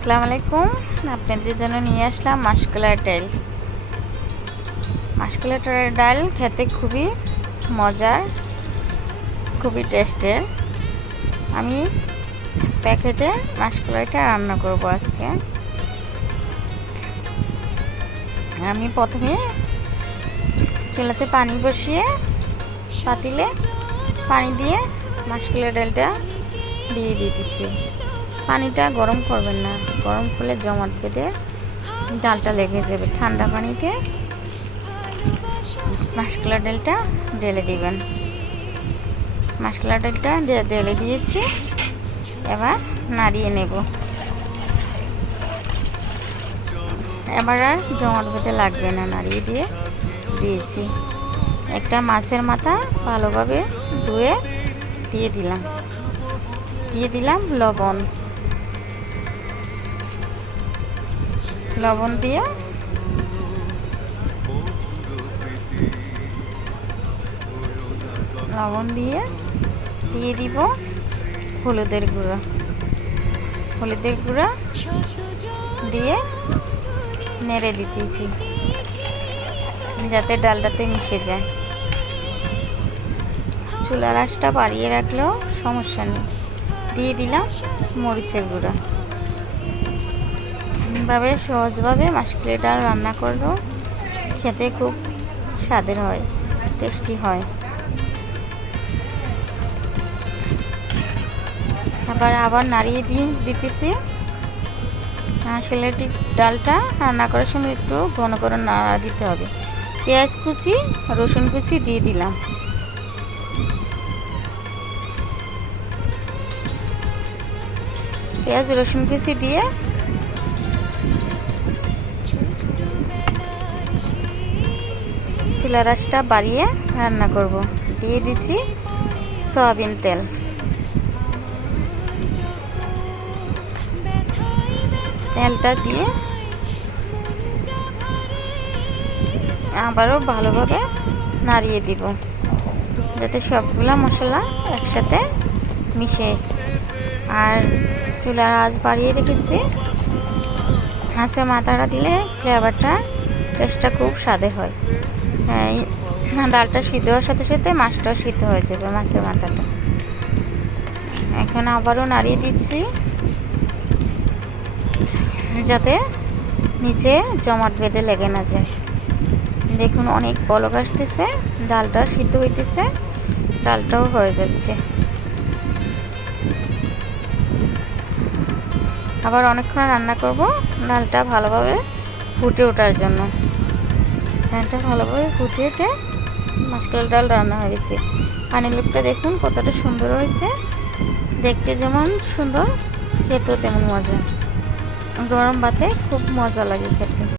আসসালামু আলাইকুম। আপনাদের জন্য নিয়ে আসলাম মাসকলাই ডাল। মাসকলাই ডাল খেতে খুবই মজার, খুবই টেস্টের। আমি প্যাকেটে মাসকলাইটা রান্না করব আজকে। আমি প্রথমে চুলাতে পানি বসিয়ে পাতিলে পানি দিয়ে মাসকলাই ডালটা দিয়ে দিতেছি। পানিটা গরম করবেন না, গরম করলে জমাট বেঁধে জালটা লেগে যাবে। ঠান্ডা পানিতে মাসকলাই ডালটা ঢেলে দিবেন। মাসকলাই ডালটা ঢেলে দিয়েছি, এবার নাড়িয়ে নেব। এবার আর জমাট বেঁধে লাগবে না, নাড়িয়ে দিয়েছি। একটা মাছের মাথা ভালোভাবে ধুয়ে দিয়ে দিলাম লবণ দিয়ে দিয়ে দিব হলুদের গুঁড়া দিয়ে নেড়ে দিতেছি যাতে ডালটাতে মিশে যায়। চুলার আঁচটা বাড়িয়ে রাখলেও সমস্যা নেই। দিয়ে দিলাম মরিচের গুঁড়া। এইভাবে সহজভাবে মাসকলাই ডাল রান্না করলেও খেতে খুব স্বাদের হয়, টেস্টি হয়। আবার নাড়িয়ে দিতেছি। মাসকলাই ডালটা রান্না করার সময় একটু ঘন ঘন নাড়া দিতে হবে। পেঁয়াজ কুচি, রসুন কুচি দিয়ে দিলাম। পেঁয়াজ রসুন কুচি দিয়ে চুলার আঁচটা বাড়িয়ে রান্না করব। দিয়ে দিচ্ছি সয়াবিন তেল। তেলটা দিয়ে আবারও ভালোভাবে নাড়িয়ে দিব যাতে সবগুলা মশলা একসাথে মিশে। আর চুলার আঁচ বাড়িয়ে রেখেছি। মাছের মাথাটা দিলে ফ্লেভারটা, টেস্টটা খুব স্বাদে হয়। ডালটা সিদ্ধ হওয়ার সাথে সাথে মাছটাও সিদ্ধ হয়ে যাবে, মাছের মাথাটা। এখন আবারও নাড়িয়ে দিচ্ছি যাতে নিচে জমাট বেঁধে লেগে না যায়। দেখুন অনেক বলক আসতেছে, ডালটা সিদ্ধ হইতেছে, ডালটাও হয়ে যাচ্ছে। আবার অনেকক্ষণ রান্না করব ডালটা ভালোভাবে ফুটে ওঠার জন্য। ডালটা ভালোভাবে ফুটে উঠে মাসকলাই ডাল রান্না হয়ে গেছে। পানির লুকটা দেখুন কতটা সুন্দর হয়েছে। দেখতে যেমন সুন্দর, খেতেও তেমন মজা। গরম ভাতে খুব মজা লাগে খেতে।